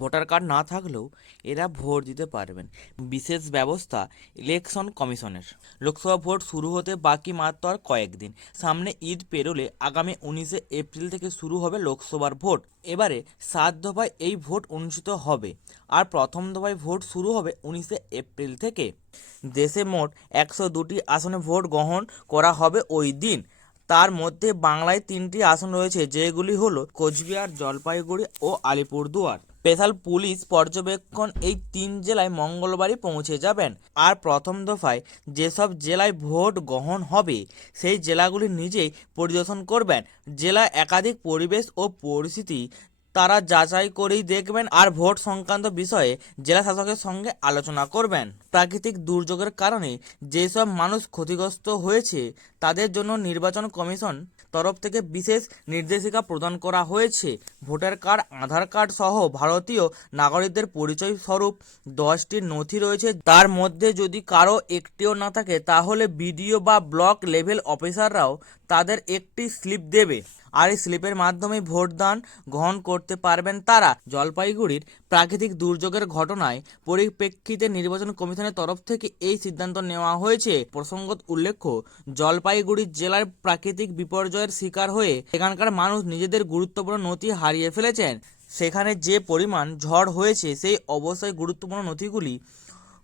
Voter card না থাকলেও এরা ভোট দিতে পারবেন। বিশেষ ব্যবস্থা ইলেকশন কমিশনের। লোকসভা ভোট শুরু হতে বাকি মাত্র আর কয়েকদিন। সামনে ঈদ পেরোলে আগামী উনিশে এপ্রিল থেকে শুরু হবে লোকসভার ভোট। এবারে সাত দফায় এই ভোট অনুষ্ঠিত হবে আর প্রথম দফায় ভোট শুরু হবে উনিশে এপ্রিল থেকে। দেশে মোট একশো দুটি আসনে ভোট গ্রহণ করা হবে ওই দিন। তার মধ্যে বাংলায় তিনটি আসন রয়েছে, যেগুলি হলো কোচবিহার, জলপাইগুড়ি ও আলিপুরদুয়ার। স্পেশাল পুলিশ পর্যবেক্ষণ এই তিন জেলায় মঙ্গলবারই পৌঁছে যাবেন। আর প্রথম দফায় যেসব জেলায় ভোট গ্রহণ হবে, সেই জেলাগুলি নিজেই পরিদর্শন করবেন। জেলা একাধিক পরিবেশ ও পরিস্থিতি তারা যাচাই করেই দেখবেন আর ভোট সংক্রান্ত বিষয়ে জেলা শাসকের সঙ্গে আলোচনা করবেন। প্রাকৃতিক দুর্যোগের কারণে যেসব মানুষ ক্ষতিগ্রস্ত হয়েছে, তাদের জন্য নির্বাচন কমিশন তরফ থেকে বিশেষ নির্দেশিকা প্রদান করা হয়েছে। ভোটার কার্ড, আধার কার্ড সহ ভারতীয় নাগরিকদের পরিচয় স্বরূপ দশটি নথি রয়েছে। তার মধ্যে যদি কারও একটিও না থাকে, তাহলে বিডিও বা ব্লক লেভেল অফিসাররাও তাদের একটি স্লিপ দেবে আর এই স্লিপের মাধ্যমে ভোটদান গ্রহণ করতে পারবেন তারা। জলপাইগুড়ির প্রাকৃতিক দুর্যোগের ঘটনায় পরিপ্রেক্ষিতে নির্বাচন কমিশনের তরফ থেকে এই সিদ্ধান্ত নেওয়া হয়েছে। প্রসঙ্গত উল্লেখ্য, জলপাইগুড়ি জেলার প্রাকৃতিক বিপর্যয়ের শিকার হয়ে সেখানকার মানুষ নিজেদের গুরুত্বপূর্ণ নথি হারিয়ে ফেলেছেন। সেখানে যে পরিমাণ ঝড় হয়েছে সেই অবস্থায় গুরুত্বপূর্ণ নথিগুলি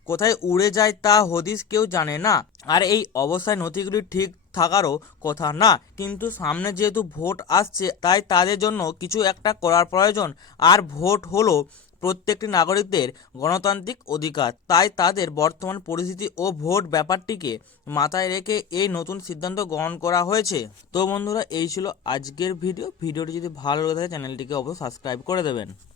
কোথায় উড়ে যায় তা হদিস কেউ জানে না। আর এই অবস্থায় নথিগুলি ঠিক থাকারও কথা না। কিন্তু সামনে যেহেতু ভোট আসছে, তাই তাদের জন্য কিছু একটা করার প্রয়োজন। আর ভোট হলো প্রত্যেকটি নাগরিকদের গণতান্ত্রিক অধিকার। তাই তাদের বর্তমান পরিস্থিতি ও ভোট ব্যাপারটিকে মাথায় রেখে এই নতুন সিদ্ধান্ত গ্রহণ করা হয়েছে। তো বন্ধুরা, এই ছিল আজকের ভিডিও। ভিডিওটি যদি ভালো লেগে থাকে, চ্যানেলটিকে অবশ্যই সাবস্ক্রাইব করে দেবেন।